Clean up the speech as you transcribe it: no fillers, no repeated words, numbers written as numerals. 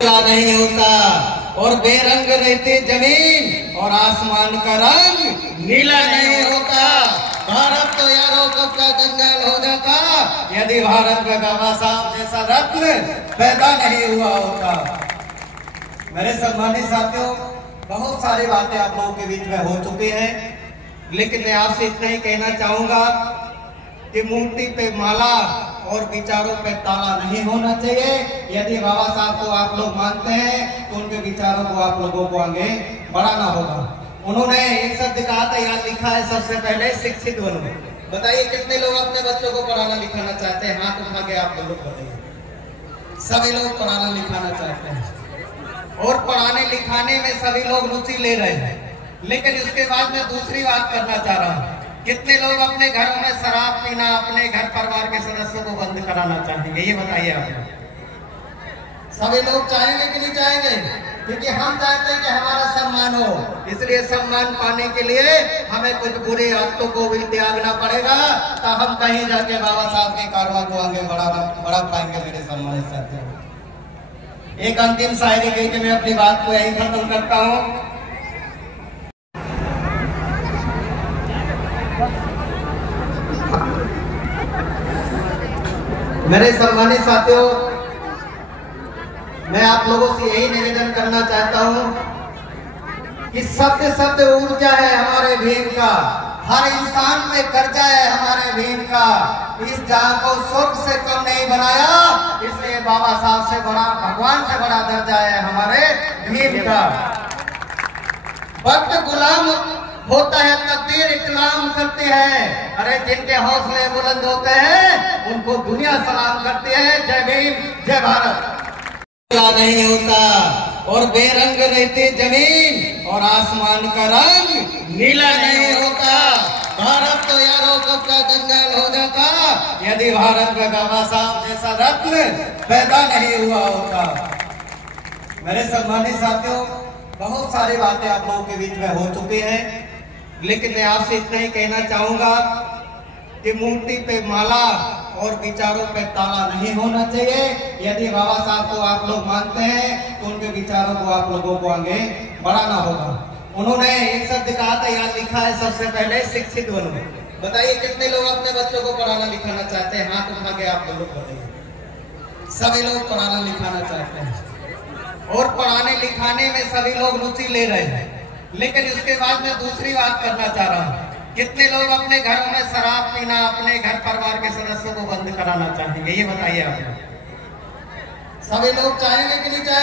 नहीं होता और बेरंग रहती जमीन और आसमान का रंग नीला नहीं होता। भारत तो यारों कब का कंगाल हो जाता यदि भारत में बाबा साहब जैसा रत्न पैदा नहीं हुआ होता। मेरे सम्मानित साथियों, बहुत सारी बातें आप लोगों के बीच में हो चुकी हैं, लेकिन मैं आपसे इतना ही कहना चाहूंगा कि मूर्ति पे माला और विचारों पे ताला नहीं होना चाहिए। यदि बाबा साहब को आप लोग मानते हैं तो उनके विचारों को आप लोगों को आगे बढ़ाना होगा। उन्होंने एक शब्द कहा था, यहाँ लिखा है सबसे पहले शिक्षित बनो। बताइए कितने लोग अपने बच्चों को पढ़ाना लिखाना चाहते हैं? हाथ उठा के आप लोग बताइए। सभी लोग पढ़ाना लिखाना चाहते हैं और पढ़ाने लिखाने में सभी लोग रुचि ले रहे हैं, लेकिन उसके बाद मैं दूसरी बात करना चाह रहा हूँ। कितने लोग अपने घरों में शराब पीना अपने घर परिवार के सदस्यों को बंद कराना चाहेंगे? ये बताइए आप। सभी लोग चाहेंगे कि नहीं चाहेंगे? क्योंकि हम चाहते हैं कि हमारा सम्मान हो, इसलिए सम्मान पाने के लिए हमें कुछ बुरे आदतों को भी त्यागना पड़ेगा, तो हम कहीं जाके बाबा साहब के कारवां को आगे बढ़ा पाएंगे। मेरे सम्मानित साथियों, एक अंतिम शायरी कही कि मैं अपनी बात को यही खत्म करता हूँ। मेरे सम्मानित साथियों, मैं आप लोगों से यही निवेदन करना चाहता हूं कि शब्द शब्द ऊर्जा है हमारे भीम का, हर इंसान में कर्जा है हमारे भीम का। इस जहां को स्वर्ग से कम नहीं बनाया, इसलिए बाबा साहब से बड़ा, भगवान से बड़ा दर्जा है हमारे भीम का। वक्त गुलाम होता है, तकदीर इकराम करती है। अरे जिनके हौसले बुलंद होते हैं उनको दुनिया सलाम करती है। जय भीम, जय भारत। नहीं होता और बेरंग रहती जमीन और आसमान का रंग नीला नहीं होता। भारत तो यारों कब का कंगाल हो जाता यदि भारत में बाबा साहब जैसा रत्न पैदा नहीं हुआ होता। मेरे सम्मानित साथियों, बहुत सारी बातें आप लोगों के बीच में हो चुकी हैं, लेकिन मैं आपसे इतना ही कहना चाहूंगा कि मूर्ति पे माला और विचारों पे ताला नहीं होना चाहिए। यदि बाबा साहब को आप लोग मानते हैं तो उनके विचारों को आप लोगों को आगे बढ़ाना होगा। उन्होंने एक शब्द कहा था, यहाँ लिखा है सबसे पहले शिक्षित बनो। बताइए कितने लोग अपने बच्चों को पढ़ाना लिखाना चाहते हैं? हाथ उठा के आप लोग बताइए। सभी लोग पढ़ाना लिखाना चाहते हैं और पढ़ाने लिखाने में सभी लोग रुचि ले रहे हैं, लेकिन उसके बाद मैं दूसरी बात करना चाह रहा हूँ। कितने लोग अपने घरों में शराब पीना अपने घर परिवार के सदस्यों को बंद कराना चाहेंगे? ये बताइए आप। सभी लोग चाहेंगे कि नहीं चाहेंगे?